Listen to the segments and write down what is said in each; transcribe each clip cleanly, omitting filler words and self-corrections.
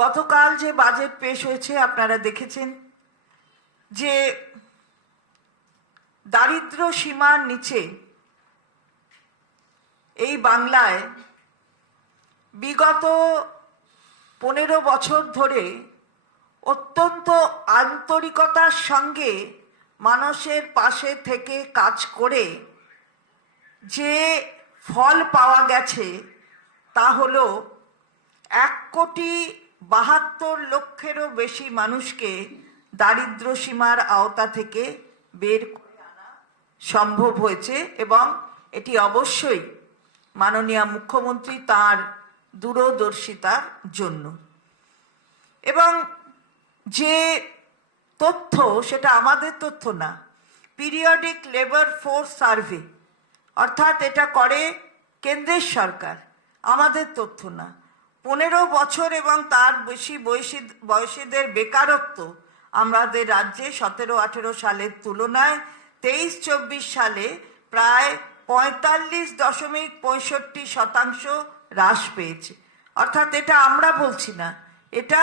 গতকাল যে বাজেট পেশ হয়েছে আপনারা দেখেছেন যে দারিদ্র সীমার নিচে এই বাংলায় বিগত 15 বছর ধরে অত্যন্ত আন্তরিকতার সঙ্গে মানুষের পাশে থেকে কাজ করে যে ফল পাওয়া গেছে তা হলো 1,72,00,000-এরও বেশি মানুষকে দারিদ্র সীমার আওতা থেকে বের করে আনা সম্ভব হয়েছে এবং এটি অবশ্যই মাননীয় মুখ্যমন্ত্রী তার দূরদর্শিতার জন্য। এবং যে তথ্য, সেটা আমাদের তথ্য না, পিরিয়ডিক লেবার ফোর্স সার্ভে, অর্থাৎ এটা করে কেন্দ্রের সরকার, আমাদের তথ্য না। 15 বছর এবং তার বেশি বয়সীদের বেকারত্ব আমাদের রাজ্যে 17-18 সালের তুলনায় 23-24 সালে প্রায় 45.65% হ্রাস পেয়েছে। অর্থাৎ এটা আমরা বলছি না, এটা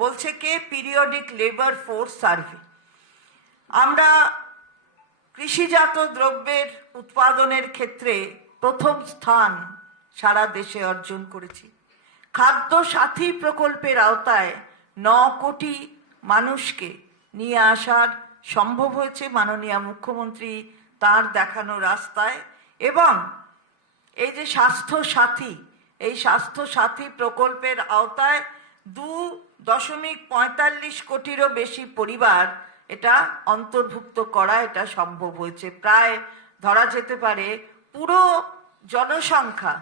বলছে কে? Periodic labour force survey. আমরা কৃষিজাত দ্রব্যের উৎপাদনের ক্ষেত্রে প্রথম স্থান সারা দেশে অর্জন করেছি। খাদ্য সাথী প্রকল্পের আওতায় 9 কোটি মানুষকে নিয়ে আসার সম্ভব হয়েছে মাননীয় মুখ্যমন্ত্রী তার দেখানো রাস্তায়। এবং এই যে স্বাস্থ্য সাথী, এই স্বাস্থ্য সাথী প্রকল্পের আওতায় 2.45 কোটিরও বেশি পরিবার এটা অন্তর্ভুক্ত করা এটা সম্ভব হয়েছে। প্রায় ধরা যেতে পারে পুরো জনসংখ্যা,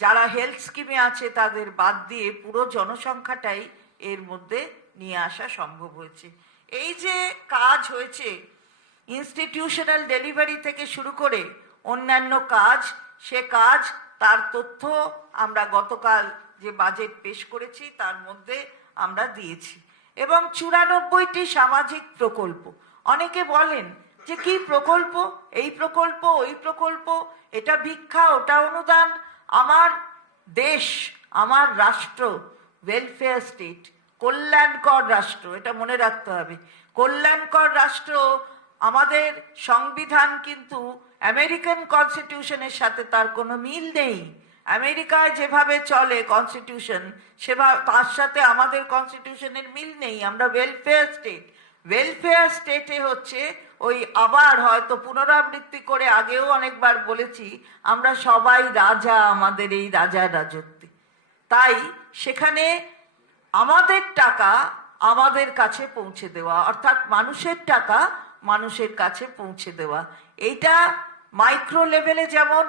যারা হেলথ স্কিমে আছে তাদের বাদ দিয়ে পুরো জনসংখ্যাটাই এর মধ্যে নিয়ে আসা সম্ভব হয়েছে। এই যে কাজ হয়েছে, ইনস্টিটিউশনাল ডেলিভারি থেকে শুরু করে অন্যান্য কাজ, সে কাজ তার তথ্য আমরা গতকাল যে বাজেট পেশ করেছি তার মধ্যে আমরা দিয়েছি। এবং 94টি সামাজিক প্রকল্প। অনেকে বলেন যে কি প্রকল্প, এই প্রকল্প, ওই প্রকল্প, এটা ভিক্ষা, ওটা অনুদান। আমার দেশ, আমার রাষ্ট্র ওয়েলফেয়ার স্টেট, কল্যাণকর রাষ্ট্র, এটা মনে রাখতে হবে। কল্যাণকর রাষ্ট্র। আমাদের সংবিধান কিন্তু আমেরিকান কনস্টিটিউশনের সাথে তার কোনো মিল নেই। আমেরিকায় যেভাবে চলে কনস্টিটিউশন, সেভাবে তার সাথে আমাদের কনস্টিটিউশনের মিল নেই। আমরা ওয়েলফেয়ার স্টেট। ওয়েলফেয়ার স্টেটে হচ্ছে ওই, আবার হয়তো পুনরাবৃত্তি করে আগেও অনেকবার বলেছি, আমরা সবাই রাজা আমাদের এই রাজার রাজত্বে। তাই সেখানে আমাদের টাকা আমাদের কাছে পৌঁছে দেওয়া, অর্থাৎ মানুষের টাকা মানুষের কাছে পৌঁছে দেওয়া, এইটা মাইক্রো লেভেলে যেমন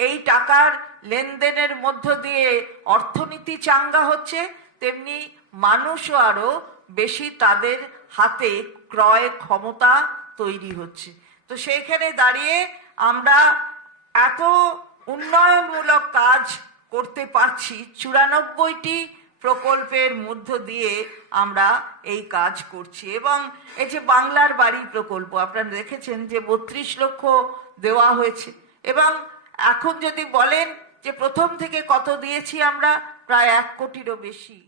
এই টাকার লেনদেনের মধ্য দিয়ে অর্থনীতি চাঙ্গা হচ্ছে, তেমনি মানুষও আরো বেশি তাদের হাতে ক্রয় ক্ষমতা তৈরি হচ্ছে। তো সেইখানে দাঁড়িয়ে আমরা এত উন্নয়নমূলক কাজ করতে পারছি। 94টি প্রকল্পের মধ্য দিয়ে আমরা এই কাজ করছি। এবং এই যে বাংলার বাড়ি প্রকল্প আপনারা দেখেছেন যে 32 লক্ষ দেওয়া হয়েছে। এবং এখন যদি বলেন যে প্রথম থেকে কত দিয়েছি, আমরা প্রায় 1 কোটিরও বেশি